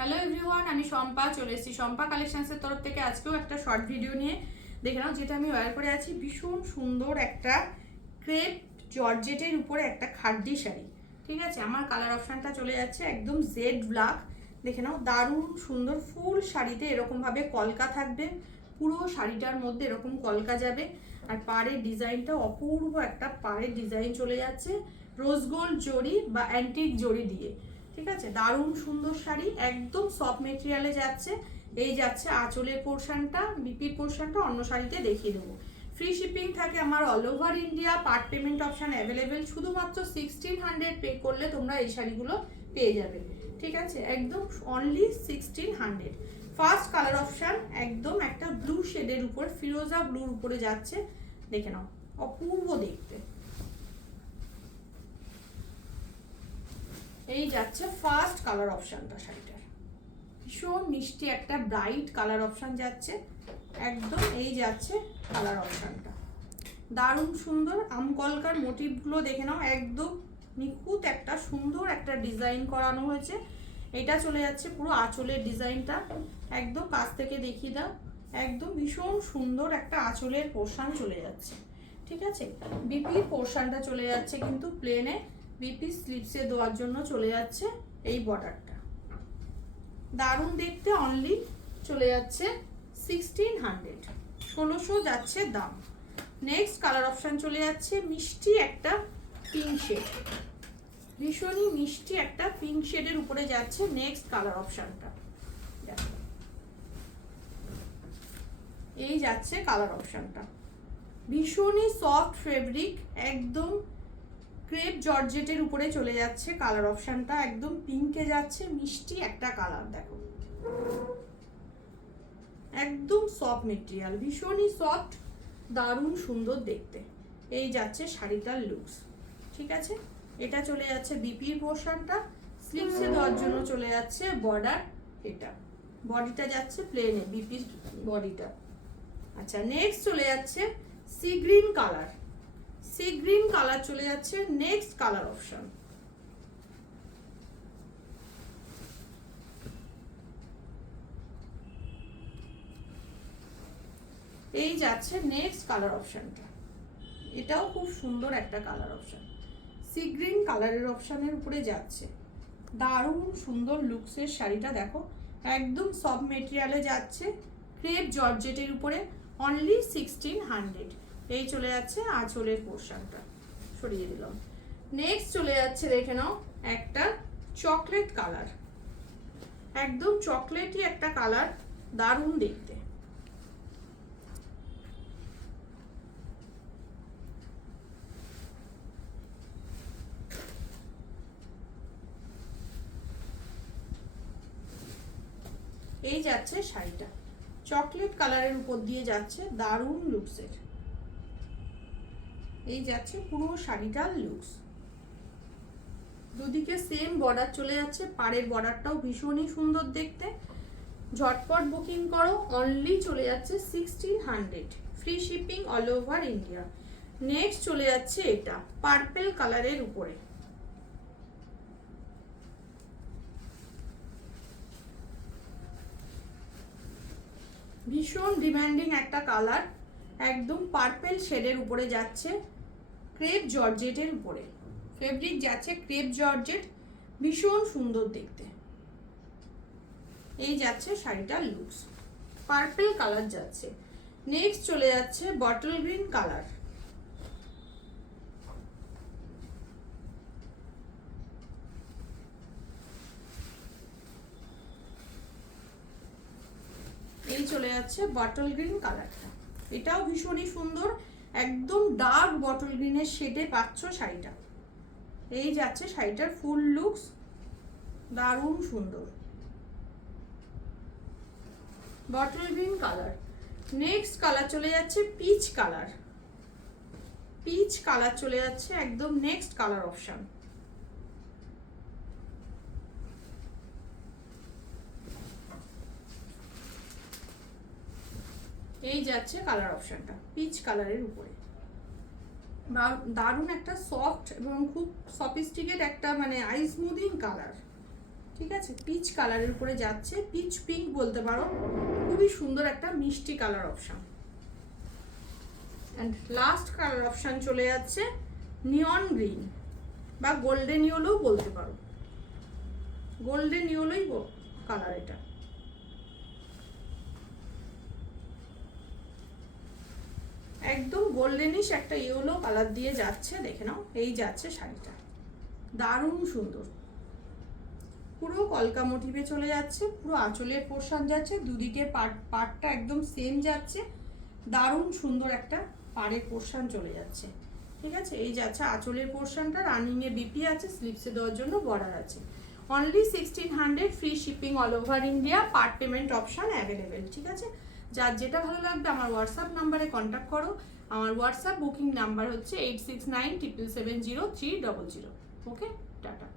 Hello everyone, আমি শম্পা চলে এসেছি শম্পা কালেকশনসের তরফ থেকে আজকেও একটা শর্ট ভিডিও নিয়ে। দেখে নাও, যেটা আমি ওয়্যার করে আছি ভীষণ সুন্দর একটা ক্রেপ জর্জেটের উপরে একটা খাড্ডি শাড়ি। ঠিক আছে, আমার কালার অপশানটা চলে যাচ্ছে একদম জেড ব্ল্যাক। দেখে নাও, দারুণ সুন্দর ফুল শাড়িতে এরকমভাবে কলকা থাকবে, পুরো শাড়িটার মধ্যে এরকম কলকা যাবে। আর পাড়ের ডিজাইনটা অপূর্ব একটা পাড়ের ডিজাইন চলে যাচ্ছে রোজ গোল্ড জরি বা অ্যান্টিক জরি দিয়ে। ঠিক আছে, দারুণ সুন্দর শাড়ি, একদম সফট মেটেরিয়ালে যাচ্ছে। এই যাচ্ছে আঁচলের পোর্শনটা, বিপির পোর্শনটা অন্য শাড়িতে দেখিয়ে দেবো। ফ্রি শিপিং থাকে আমার all over India. Part payment option available, শুধুমাত্র 1600 পে করলে তোমরা এই শাড়িগুলো পেয়ে যাবে। ঠিক আছে, একদম অনলি 1600। ফার্স্ট কালার অপশান একদম একটা ব্লু শেডের উপর, ফিরোজা ব্লুর উপরে যাচ্ছে। দেখে নাও, অপূর্ব দেখতে। এই যাচ্ছে ফার্স্ট কালার অপশানটা শাড়িটার, ভীষণ মিষ্টি একটা ব্রাইট কালার অপশান যাচ্ছে একদম। এই যাচ্ছে কালার অপশানটা, দারুণ সুন্দর। আমকলকার মোটিভগুলো দেখে নাও, একদম নিখুঁত একটা সুন্দর একটা ডিজাইন করানো হয়েছে। এটা চলে যাচ্ছে পুরো আঁচলের ডিজাইনটা, একদম কাছ থেকে দেখিয়ে দাও। একদম ভীষণ সুন্দর একটা আঁচলের পোর্শন চলে যাচ্ছে। ঠিক আছে, বিপির পোর্শনটা চলে যাচ্ছে কিন্তু প্লেনে, বিপি স্লিপসে দেওয়ার জন্য চলে যাচ্ছে এই বর্ডারটা। দারুণ দেখতে, অনলি চলে যাচ্ছে 1600, 1600 যাচ্ছে দাম। নেক্সট কালার অপশান চলে যাচ্ছে মিষ্টি একটা পিঙ্ক শেড, ভীষণই মিষ্টি একটা পিঙ্ক শেডের উপরে যাচ্ছে নেক্সট কালার অপশানটা। এই যাচ্ছে কালার অপশানটা, ভীষণই সফট ফেব্রিক, একদম ক্রেপ জর্জেটের উপরে চলে যাচ্ছে কালার অপশানটা, একদম পিঙ্কে যাচ্ছে, মিষ্টি একটা কালার। দেখো, একদম সফট মেটেরিয়াল, ভীষণই সফট, দারুণ সুন্দর দেখতে। এই যাচ্ছে শাড়িটার লুকস। ঠিক আছে, এটা চলে যাচ্ছে বিপির পোর্শনটা, স্লিভসে দেওয়ার জন্য চলে যাচ্ছে বর্ডার। এটা বডিটা যাচ্ছে প্লেনে, বিপির বডিটা। আচ্ছা, নেক্সট চলে যাচ্ছে sea green colour, sea green colour চলে যাচ্ছে নেক্সট কালার অপশন। এই যাচ্ছে নেক্সট কালার অপশনটা, এটাও খুব সুন্দর একটা কালার অপশন, সি গ্রিন কালারের অপশনের উপরে যাচ্ছে। দারুণ সুন্দর লুকসের শাড়িটা দেখো, একদম সফট মেটেরিয়ালে যাচ্ছে, ক্রেপ জর্জেটের উপরে, অনলি 1600। এই চলে যাচ্ছে আঁচলের পোর্শনটা, সরিয়ে দিলাম। নেক্সট চলে যাচ্ছে, দেখে নাও, একটা চকলেট কালার, একদম চকলেটই একটা কালার, দারুণ দেখতে। এই যাচ্ছে শাড়িটা, চকলেট কালারের উপর দিয়ে যাচ্ছে, দারুণ লুকসের। এই যাচ্ছে পুরো শাড়িটার লুকস, দুদিকে সেম বর্ডার চলে যাচ্ছে, পাড়ের বর্ডারটাও ভীষণই সুন্দর দেখতে। ঝটপট বুকিং করো, অনলি চলে যাচ্ছে 1600, free shipping all over India. Next চলে যাচ্ছে এটা পার্পেল কালারের উপরে, ভীষণ ডিমান্ডিং একটা কালার, একদম পার্পেল শেডের উপরে যাচ্ছে, ক্রেপ জর্জেটের উপরে ফেব্রিক যাচ্ছে, ক্রেপ জর্জেট, ভীষণ সুন্দর দেখতে। এই যাচ্ছে শাড়িটার লুকস, পার্পেল কালার যাচ্ছে। নেক্সট চলে যাচ্ছে বটল গ্রিন কালার, এই চলে যাচ্ছে বটল গ্রিন কালারটা, এটাও ভীষণই সুন্দর, একদম ডার্ক বটল গ্রিনের শেডে পাচ্ছ শাড়িটা। এই যাচ্ছে শাড়িটার ফুল লুকস, দারুণ সুন্দর bottle green colour. Next colour চলে যাচ্ছে পিচ কালার, পিচ কালার চলে যাচ্ছে একদম নেক্সট কালার অপশন। এই যাচ্ছে কালার অপশনটা পিচ কালারের উপরে, দারুণ একটা সফট এবং খুব সফিস্টিকেট একটা মানে আই স্মুদিং কালার। ঠিক আছে, পিচ কালারের উপরে যাচ্ছে, পিচ পিঙ্ক বলতে পারো, খুবই সুন্দর একটা মিষ্টি colour option. And last colour option চলে যাচ্ছে নিয়ন গ্রিন বা গোল্ডেন ইয়েলো বলতে পারো, গোল্ডেন ইয়েলোই কালার এটা। একদম গোল্ডেনিশ একটা ইয়েলো কালার দিয়ে যাচ্ছে, দেখে নাও, এই যাচ্ছে শাড়িটা, দারুণ সুন্দর, পুরো কলকা মোটিভে চলে যাচ্ছে, পুরো আঁচলের পোর্শন যাচ্ছে, দুদিকে পাটটা একদম সেম যাচ্ছে, দারুণ সুন্দর একটা পাড়ের পোর্শন চলে যাচ্ছে। ঠিক আছে, এই যাচ্ছে আঁচলের পোর্শনটা, রানিংয়ে বিপি আছে, স্লিপসে দেওয়ার জন্য বর্ডার আছে। Only 1600, free shipping all over India, part payment option available. ঠিক আছে, যার যেটা ভালো লাগবে আমার হোয়াটসঅ্যাপ নাম্বারে কন্ট্যাক্ট করো। আমার হোয়াটসঅ্যাপ বুকিং নাম্বার হচ্ছে 8697770300। ওকে, টাটা।